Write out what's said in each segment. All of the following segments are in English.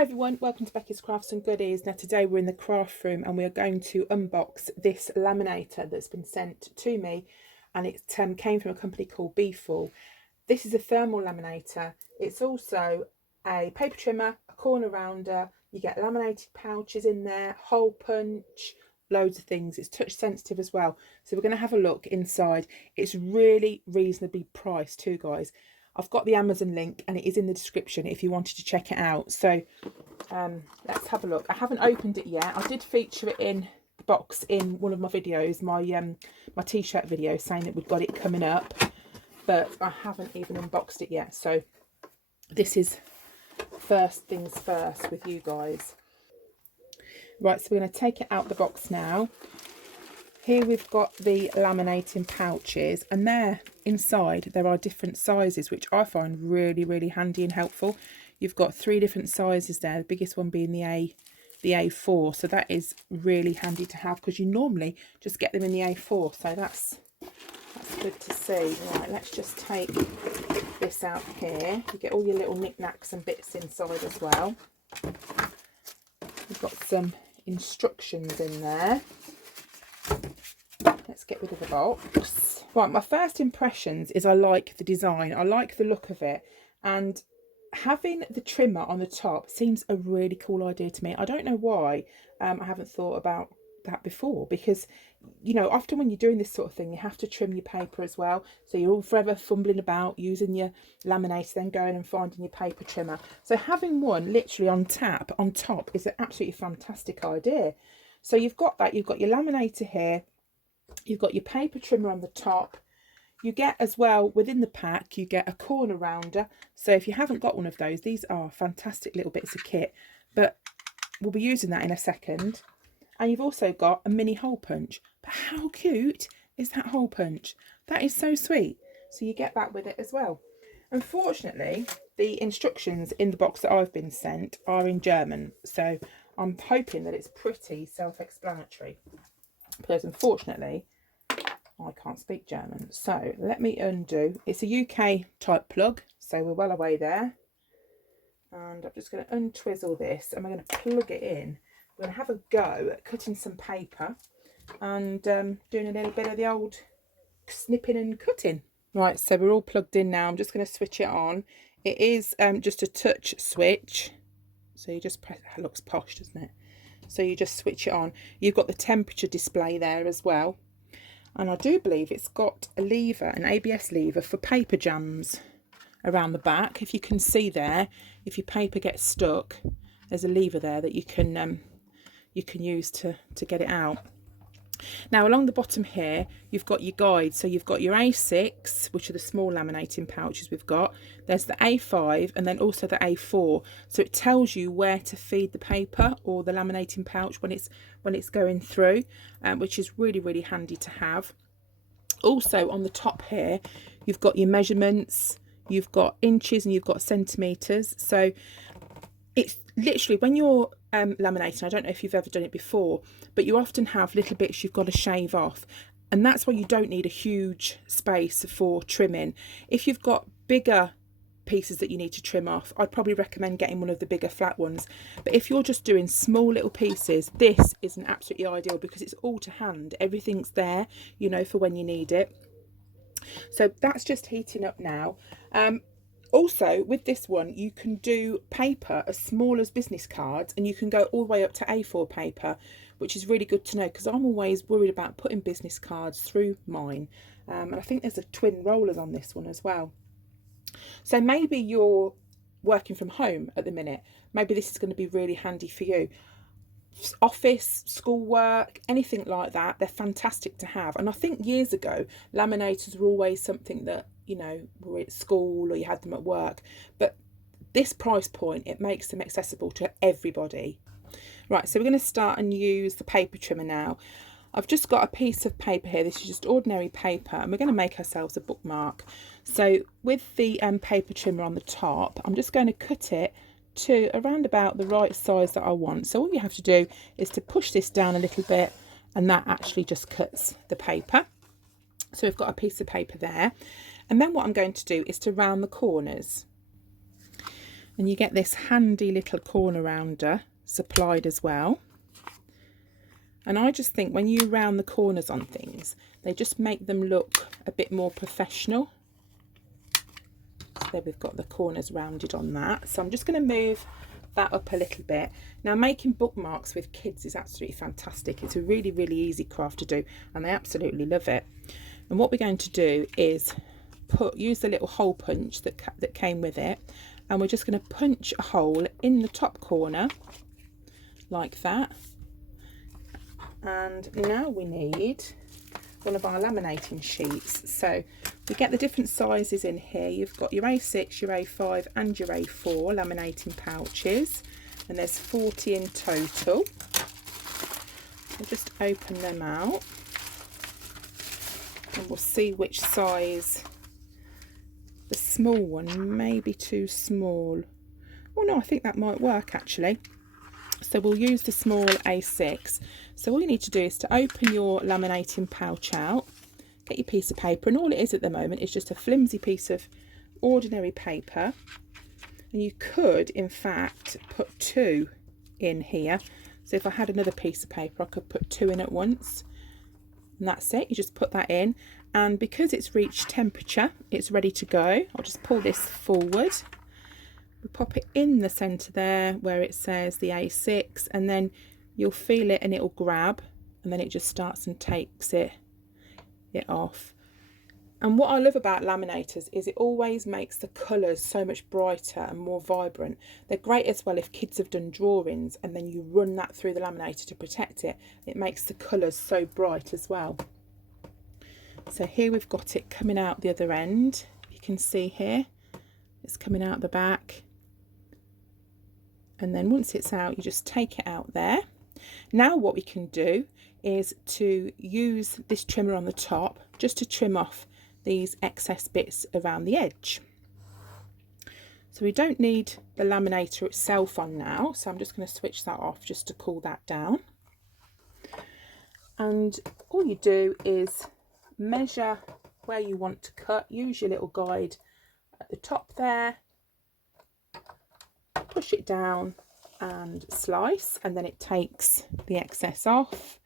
Hi everyone, welcome to Becky's Crafts and Goodies. Now today we're in the craft room and we are going to unbox this laminator that's been sent to me, and it came from a company called BFULL. This is a thermal laminator. It's also a paper trimmer, a corner rounder. You get laminated pouches in there, hole punch, loads of things. It's touch sensitive as well. So we're going to have a look inside. It's really reasonably priced too, guys. I've got the Amazon link and it is in the description if you wanted to check it out. So let's have a look. I haven't opened it yet. I did feature it in the box in one of my videos, my t-shirt video, saying that we've got it coming up, but I haven't even unboxed it yet. So this is first things first with you guys. Right, so we're going to take it out the box now. Here we've got the laminating pouches, and there inside there are different sizes, which I find really handy and helpful. You've got 3 different sizes there, the biggest one being the A4, so that is really handy to have because you normally just get them in the A4, so that's good to see. Right, let's just take this out here. You get all your little knickknacks and bits inside as well. We've got some instructions in there. Let's get rid of the box. Right, my first impressions is I like the design. I like the look of it, and having the trimmer on the top seems a really cool idea to me. I don't know why I haven't thought about that before, because you know, often when you're doing this sort of thing you have to trim your paper as well, so you're all forever fumbling about using your laminator, then going and finding your paper trimmer. So having one literally on top is an absolutely fantastic idea. So you've got that, you've got your laminator here, you've got your paper trimmer on the top. You get as well, within the pack, you get a corner rounder. So if you haven't got one of those, these are fantastic little bits of kit, but we'll be using that in a second. And you've also got a mini hole punch. But how cute is that hole punch? That is so sweet. So you get that with it as well. Unfortunately, the instructions in the box that I've been sent are in German. So I'm hoping that it's pretty self-explanatory, because unfortunately I can't speak German. So let me undo. It's a UK type plug, so we're well away there. And I'm just going to untwizzle this and we're going to plug it in. We're going to have a go at cutting some paper and doing a little bit of the old snipping and cutting. Right, so we're all plugged in now. I'm just going to switch it on. It is just a touch switch. So you just press, it looks posh, doesn't it? So you just switch it on. You've got the temperature display there as well. And I do believe it's got a lever, an ABS lever for paper jams around the back. If you can see there, if your paper gets stuck, there's a lever there that you can use to get it out. Now along the bottom here you've got your guide. So you've got your A6, which are the small laminating pouches we've got. There's the A5 and then also the A4. So it tells you where to feed the paper or the laminating pouch when it's going through, which is really handy to have. Also on the top here you've got your measurements, you've got inches and you've got centimeters. So it's literally, when you're laminating, I don't know if you've ever done it before, but you often have little bits you've got to shave off, and that's why you don't need a huge space for trimming. If you've got bigger pieces that you need to trim off, I'd probably recommend getting one of the bigger flat ones. But if you're just doing small little pieces, this is an absolutely ideal, because it's all to hand. Everything's there, you know, for when you need it. So that's just heating up now. Also, with this one, you can do paper as small as business cards, and you can go all the way up to A4 paper, which is really good to know, because I'm always worried about putting business cards through mine. And I think there's a twin rollers on this one as well. So maybe you're working from home at the minute. Maybe this is going to be really handy for you. Office, schoolwork, anything like that, they're fantastic to have. And I think years ago laminators were always something that, you know, were at school or you had them at work, but this price point, it makes them accessible to everybody. Right, so we're going to start and use the paper trimmer now. I've just got a piece of paper here. This is just ordinary paper, and we're going to make ourselves a bookmark. So with the paper trimmer on the top, I'm just going to cut it to around about the right size that I want. So all you have to do is to push this down a little bit, and that actually just cuts the paper. So we've got a piece of paper there, and then what I'm going to do is to round the corners. And you get this handy little corner rounder supplied as well. And I just think when you round the corners on things, they just make them look a bit more professional. So there we've got the corners rounded on that. So I'm just going to move that up a little bit. Now, making bookmarks with kids is absolutely fantastic. It's a really, really easy craft to do, and they absolutely love it. And what we're going to do is use the little hole punch that came with it, and we're just going to punch a hole in the top corner like that. And now we need one of our laminating sheets. So we get the different sizes in here. You've got your A6, your A5 and your A4 laminating pouches, and there's 40 in total. We'll just open them out and we'll see which size. The small one may be too small. Oh no, I think that might work actually. So we'll use the small A6. So all you need to do is to open your laminating pouch out, get your piece of paper, and all it is at the moment is just a flimsy piece of ordinary paper. And you could in fact put 2 in here. So if I had another piece of paper, I could put 2 in at once. And that's it, you just put that in. And because it's reached temperature, it's ready to go. I'll just pull this forward. We pop it in the centre there where it says the A6, and then you'll feel it and it'll grab, and then it just starts and takes it off. And what I love about laminators is it always makes the colours so much brighter and more vibrant. They're great as well if kids have done drawings and then you run that through the laminator to protect it. It makes the colours so bright as well. So here we've got it coming out the other end. You can see here it's coming out the back. And then once it's out, you just take it out there. Now what we can do is to use this trimmer on the top just to trim off these excess bits around the edge. So we don't need the laminator itself on now, so I'm just going to switch that off just to cool that down. And all you do is measure where you want to cut, use your little guide at the top there, push it down and slice, and then it takes the excess off,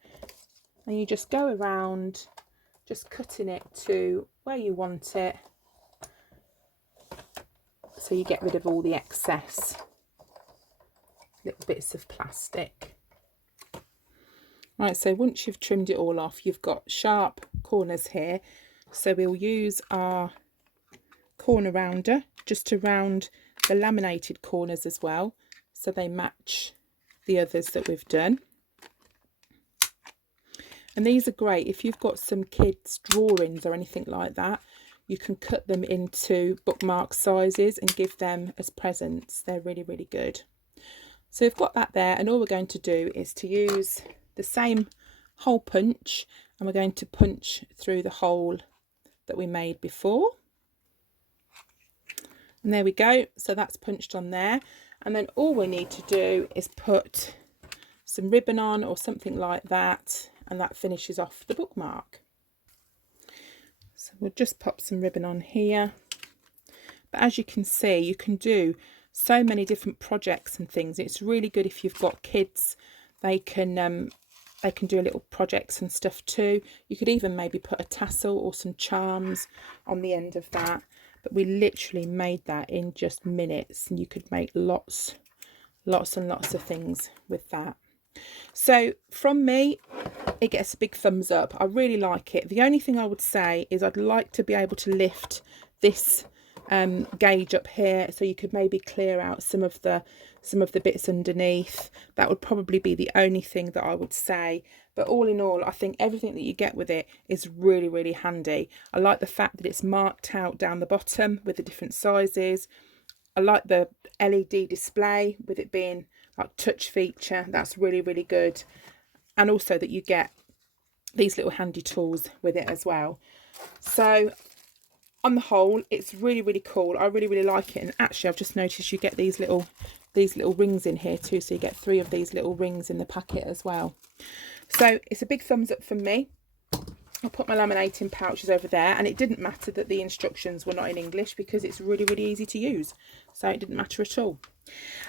and you just go around just cutting it to where you want it, so you get rid of all the excess little bits of plastic. Right, so once you've trimmed it all off, you've got sharp corners here, so we'll use our corner rounder just to round the laminated corners as well, so they match the others that we've done. And these are great if you've got some kids' drawings or anything like that. You can cut them into bookmark sizes and give them as presents. They're really, really good. So we've got that there, and all we're going to do is to use the same hole punch, and we're going to punch through the hole that we made before. And there we go, so that's punched on there. And then all we need to do is put some ribbon on or something like that, and that finishes off the bookmark. So we'll just pop some ribbon on here. But as you can see, you can do so many different projects and things. It's really good if you've got kids. They can do little projects and stuff too. You could even maybe put a tassel or some charms on the end of that. But we literally made that in just minutes, and you could make lots and lots of things with that. So from me, it gets a big thumbs up. I really like it. The only thing I would say is I'd like to be able to lift this gauge up here, so you could maybe clear out some of the bits underneath. That would probably be the only thing that I would say. But all in all, I think everything that you get with it is really, really handy. I like the fact that it's marked out down the bottom with the different sizes. I like the LED display with it being like touch feature. That's really, really good. And also that you get these little handy tools with it as well. So on the whole, it's really, really cool. I really, really like it. And actually, I've just noticed you get these little rings in here too. So you get 3 of these little rings in the packet as well. So it's a big thumbs up from me. I'll put my laminating pouches over there, and it didn't matter that the instructions were not in English because it's really, really easy to use. So it didn't matter at all.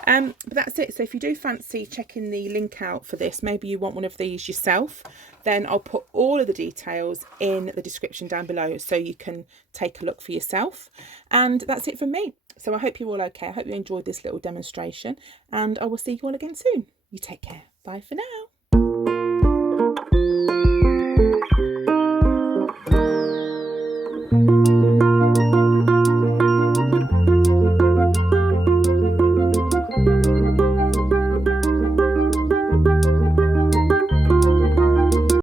But that's it. So if you do fancy checking the link out for this, maybe you want one of these yourself, then I'll put all of the details in the description down below so you can take a look for yourself. And that's it from me. So I hope you're all okay. I hope you enjoyed this little demonstration, and I will see you all again soon. You take care. Bye for now.